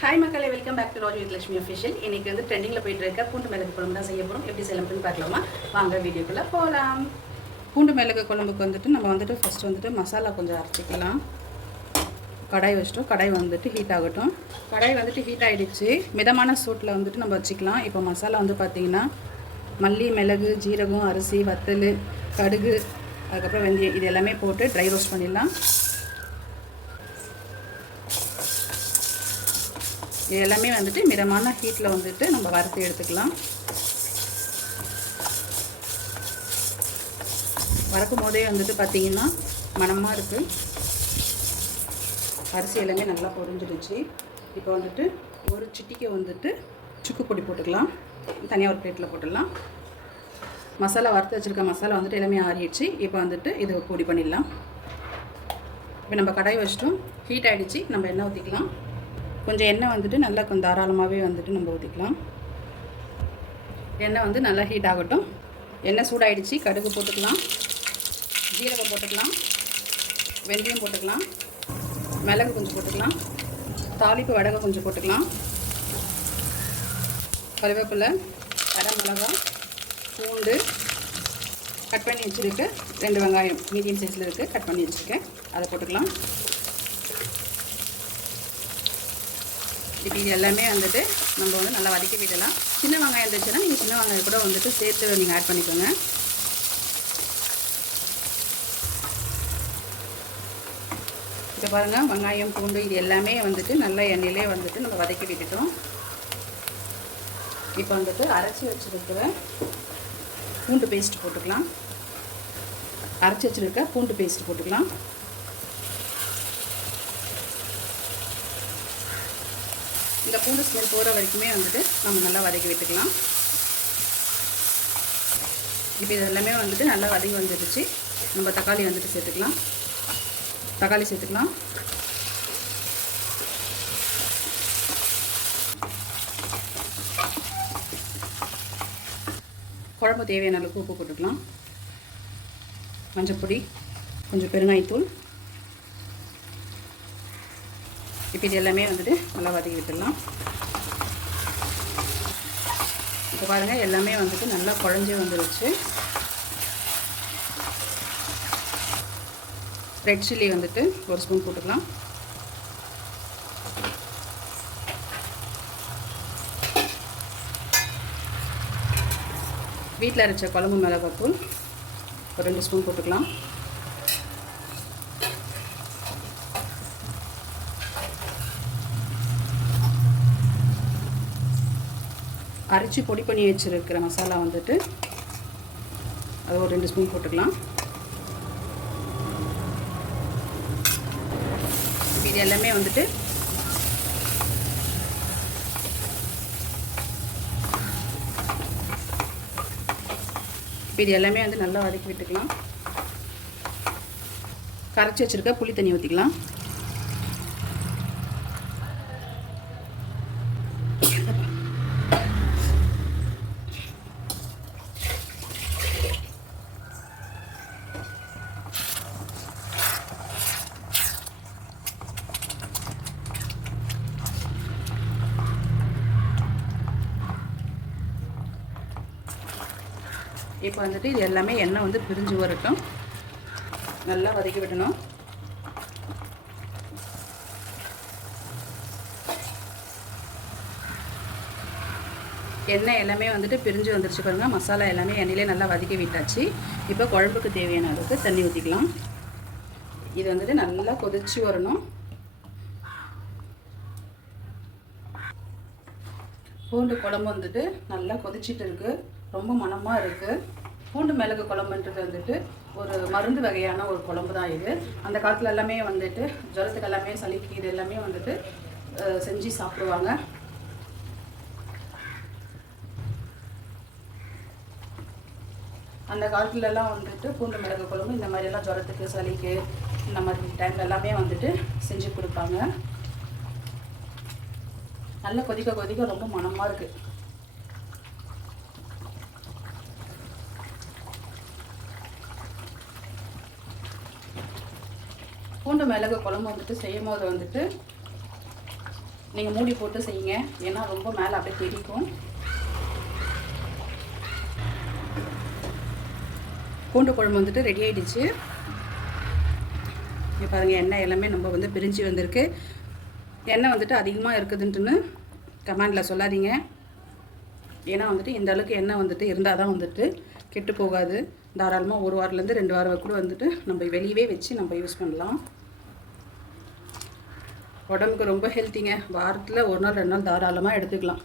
Hi மக்களே, welcome back to Roji with Lakshmi official. இன்னைக்கு வந்து ட்ரெண்டிங்கில் போயிட்டு இருக்க பூண்டு மிளகு குழம்பு தான் செய்ய போகிறோம். எப்படி செய்யலாம்னு பார்க்கலாமா? வாங்க வீடியோக்குள்ளே போகலாம். பூண்டு மிளகு குழம்புக்கு வந்துட்டு நம்ம வந்துட்டு ஃபஸ்ட்டு வந்துட்டு மசாலா கொஞ்சம் அரைச்சிக்கலாம். கடாய் வச்சிட்டோம். கடாய் வந்துட்டு ஹீட் ஆகட்டும். கடாய் வந்துட்டு ஹீட் ஆகிடுச்சு. மிதமான சூட்டில் வந்துட்டு நம்ம வச்சுக்கலாம். இப்போ மசாலா வந்து பார்த்திங்கன்னா மல்லி, மிளகு, ஜீரகம், அரிசி, வத்தல், கடுகு, அதுக்கப்புறம் வெந்தயம் இது எல்லாமே போட்டு ட்ரை ரோஸ்ட் பண்ணிடலாம். இது எல்லாமே வந்துட்டு மிதமான ஹீட்டில் வந்துட்டு நம்ம வறுத்து எடுத்துக்கலாம். வறுக்கும் போதே வந்துட்டு பார்த்திங்கன்னா மணமாக இருக்குது. அரிசி எல்லாமே நல்லா பொரிஞ்சிடுச்சு. இப்போ வந்துட்டு ஒரு சிட்டிக்கை வந்துட்டு சுக்கு பொடி போட்டுக்கலாம். தனியாக ஒரு பிளேட்டில் போட்டுடலாம். மசாலா வறுத்து வச்சுருக்க மசாலா வந்துட்டு எல்லாமே ஆறிடுச்சு. இப்போ வந்துட்டு இது பொடி பண்ணிடலாம். இப்போ நம்ம கடாய் வச்சிட்டோம். ஹீட் ஆகிடுச்சு. நம்ம எண்ணெய் ஊற்றிக்கலாம். கொஞ்சம் எண்ணெய் வந்துட்டு நல்லா கொஞ்சம் தாராளமாகவே வந்துட்டு நம்ம ஊற்றிக்கலாம். எண்ணெய் வந்து நல்லா ஹீட் ஆகட்டும். எண்ணெய் சூடாகிடுச்சு. கடுகு போட்டுக்கலாம், ஜீரகம் போட்டுக்கலாம், வெந்தயம் போட்டுக்கலாம், மிளகு கொஞ்சம் போட்டுக்கலாம், தாளிப்பு வடகை கொஞ்சம் போட்டுக்கலாம், கருவேப்பிலை, அரை மிளகாய், பூண்டு கட் பண்ணி வச்சுருக்கு, 2 வெங்காயம் மீடியம் சைஸில் இருக்குது கட் பண்ணி வச்சுருக்கேன், அதை போட்டுக்கலாம். இப்போ இது எல்லாமே வந்துட்டு நம்ம வந்து நல்லா வதக்கி விடலாம். சின்ன வெங்காயம் இருந்துச்சுன்னா நீங்கள் சின்ன வெங்காயம் கூட வந்துட்டு சேர்த்து நீங்கள் ஆட் பண்ணிக்கோங்க. இப்போ பாருங்கள், வெங்காயம், பூண்டு இது எல்லாமே வந்துட்டு நல்ல எண்ணெயிலே வந்துட்டு நம்ம வதக்கி விட்டுட்டோம். இப்போ வந்துட்டு அரைச்சி வச்சுருக்கிற பூண்டு பேஸ்ட் போட்டுக்கலாம். அரைச்சி வச்சுருக்க பூண்டு பேஸ்ட் போட்டுக்கலாம். இந்த பூண்டு ஸ்மெல் போகிற வரைக்குமே வந்துட்டு நம்ம நல்லா வதக்கி விட்டுக்கலாம். இப்போ இது எல்லாமே வந்துட்டு நல்லா வதக்கி வந்துடுச்சு. நம்ம தக்காளி வந்துட்டு சேர்த்துக்கலாம். தக்காளி சேர்த்துக்கலாம். குழம்பு தேவையான அளவுக்கு உப்பு போட்டுக்கலாம். மஞ்சள் பொடி, கொஞ்சம் பெருங்காயத்தூள். இப்போ இது எல்லாமே வந்துட்டு நல்லா வதக்கி விட்டுடலாம். இப்போ பாருங்கள், எல்லாமே வந்துட்டு நல்லா குழஞ்சி வந்துடுச்சு. ரெட் சில்லி வந்துட்டு 1 ஸ்பூன் போட்டுக்கலாம். வீட்டில் அரைச்ச குழம்பு மிளகாத்தூள் ஒரு 2 ஸ்பூன் போட்டுக்கலாம். அரைச்சி பொடி பண்ணி வச்சுருக்கிற மசாலா வந்துட்டு அது ஒரு 2 ஸ்பூன் போட்டுக்கலாம். இது எல்லாமே வந்துட்டு இது எல்லாமே வந்து நல்லா வதக்கி விட்டுக்கலாம். கரைச்சி வச்சுருக்க புளி தண்ணி ஊற்றிக்கலாம். இப்போ வந்துட்டு இது எல்லாமே எண்ணெய் வந்து பிரிஞ்சு வரட்டும். நல்லா வதக்கி விடணும். எண்ணெய் எல்லாமே வந்துட்டு பிரிஞ்சு வந்துருச்சு பாருங்கள். மசாலா எல்லாமே எண்ணெயிலே நல்லா வதக்கி விட்டாச்சு. இப்போ குழம்புக்கு தேவையான அளவுக்கு தண்ணி ஊற்றிக்கலாம். இது வந்துட்டு நல்லா கொதிச்சு வரணும். பூண்டு குழம்பு வந்துட்டு நல்லா கொதிச்சிட்டு இருக்குது. ரொம்ப மணமாக இருக்குது. பூண்டு மிளகு குழம்புன்றது வந்துட்டு ஒரு மருந்து வகையான ஒரு குழம்பு தான் இது. அந்த காலத்தில் எல்லாமே வந்துட்டு ஜுரத்துக்கு எல்லாமே, சளிக்கு இது எல்லாமே வந்துட்டு செஞ்சு சாப்பிடுவாங்க. அந்த காலத்துலலாம் வந்துட்டு பூண்டு மிளகு குழம்பு இந்த மாதிரியெல்லாம் ஜுரத்துக்கு, சளிக்கு இந்த மாதிரி டைமில் எல்லாமே வந்துட்டு செஞ்சு கொடுப்பாங்க. நல்லா கொதிக்க கொதிக்க ரொம்ப மணமாக இருக்குது. பூண்டு மிளகு குழம்பு வந்துட்டு செய்யும் போது வந்துட்டு நீங்கள் மூடி போட்டு செய்யுங்க, ஏன்னா ரொம்ப மேலே அப்படியே தெரிக்கும். பூண்டு குழம்பு வந்துட்டு ரெடி ஆகிடுச்சு. இங்கே பாருங்கள், எண்ணெய் எல்லாமே நம்ம வந்து பிரிஞ்சு வந்திருக்கு. எண்ணெய் வந்துட்டு அதிகமாக இருக்குதுன்ட்டுன்னு கமெண்டில் சொல்லாதீங்க. ஏன்னா வந்துட்டு இந்த அளவுக்கு எண்ணெய் வந்துட்டு இருந்தால் தான் வந்துட்டு கெட்டு போகாது. தாராளமாக 1 வாரத்துலேருந்து 2 வாரம் கூட வந்துட்டு நம்ம வெளியவே வச்சு நம்ம யூஸ் பண்ணலாம். உடம்புக்கு ரொம்ப ஹெல்த்திங்க. வாரத்தில் 1 நாள் 2 நாள் தாராளமாக எடுத்துக்கலாம்.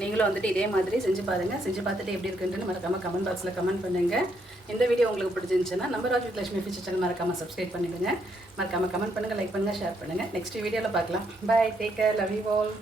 நீங்களும் வந்துட்டு இதே மாதிரி செஞ்சு பாருங்கள். செஞ்சு பார்த்துட்டு எப்படி இருக்குன்னு மறக்காமல் கமெண்ட் பாக்ஸில் கமெண்ட் பண்ணுங்கள். இந்த வீடியோ உங்களுக்கு பிடிச்சிருந்துச்சுன்னா நம்ம Raj with Lakshmi fish channel மறக்காமல் சப்ஸ்கிரைப் பண்ணிடுங்க. மறக்காமல் கமெண்ட் பண்ணுங்கள், லைக் பண்ணுங்கள், ஷேர் பண்ணுங்கள். நெக்ஸ்ட் வீடியோவில் பார்க்கலாம். Bye, take care, love you all.